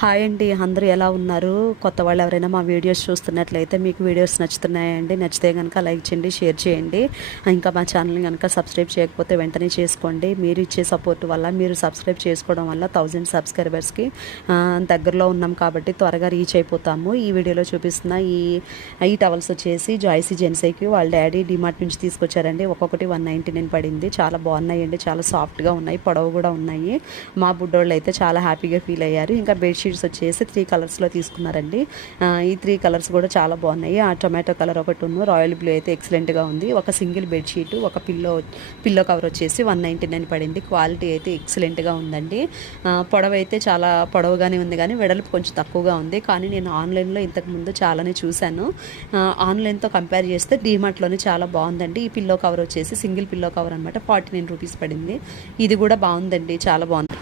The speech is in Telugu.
హాయ్ అండి, అందరూ ఎలా ఉన్నారు? కొత్త వాళ్ళు ఎవరైనా మా వీడియోస్ చూస్తున్నట్లయితే మీకు వీడియోస్ నచ్చుతున్నాయండి, నచ్చితే కనుక లైక్ చేయండి, షేర్ చేయండి. ఇంకా మా ఛానల్ని కనుక సబ్స్క్రైబ్ చేయకపోతే వెంటనే చేసుకోండి. మీరు ఇచ్చే సపోర్ట్ వల్ల, మీరు సబ్స్క్రైబ్ చేసుకోవడం వల్ల 1000 సబ్స్క్రైబర్స్కి దగ్గరలో ఉన్నాం కాబట్టి త్వరగా రీచ్ అయిపోతాము. ఈ వీడియోలో చూపిస్తున్న ఈ టవల్స్ వచ్చేసి జాయ్సీ జెన్సీకి వాళ్ళ డాడీ డిమార్ట్ నుంచి తీసుకొచ్చారండి. ఒక్కొక్కటి 199 పడింది. చాలా బాగున్నాయండి, చాలా సాఫ్ట్గా ఉన్నాయి, పొడవు కూడా ఉన్నాయి. మా బుడ్డోళ్ళు అయితే చాలా హ్యాపీగా ఫీల్ అయ్యారు. ఇంకా బెడ్షీట్స్ వచ్చేసి 3 కలర్స్లో తీసుకున్నారండి. ఈ 3 కలర్స్ కూడా చాలా బాగున్నాయి. ఆ టొమాటో కలర్ ఒకటి ఉన్న రాయల్ బ్లూ అయితే ఎక్సలెంట్గా ఉంది. ఒక సింగిల్ బెడ్షీట్, ఒక పిల్లో కవర్ వచ్చేసి 199 పడింది. క్వాలిటీ అయితే ఎక్సలెంట్గా ఉందండి. పొడవు అయితే చాలా పొడవుగానే ఉంది, కానీ వెడల్పు కొంచెం తక్కువగా ఉంది. కానీ నేను ఆన్లైన్లో ఇంతకుముందు చాలానే చూశాను. ఆన్లైన్తో కంపేర్ చేస్తే డీమార్ట్లోనే చాలా బాగుందండి. ఈ పిల్లో కవర్ వచ్చేసి సింగిల్ పిల్లో కవర్ అనమాట, 49 రూపీస్ పడింది. ఇది కూడా బాగుందండి, చాలా బాగుంది.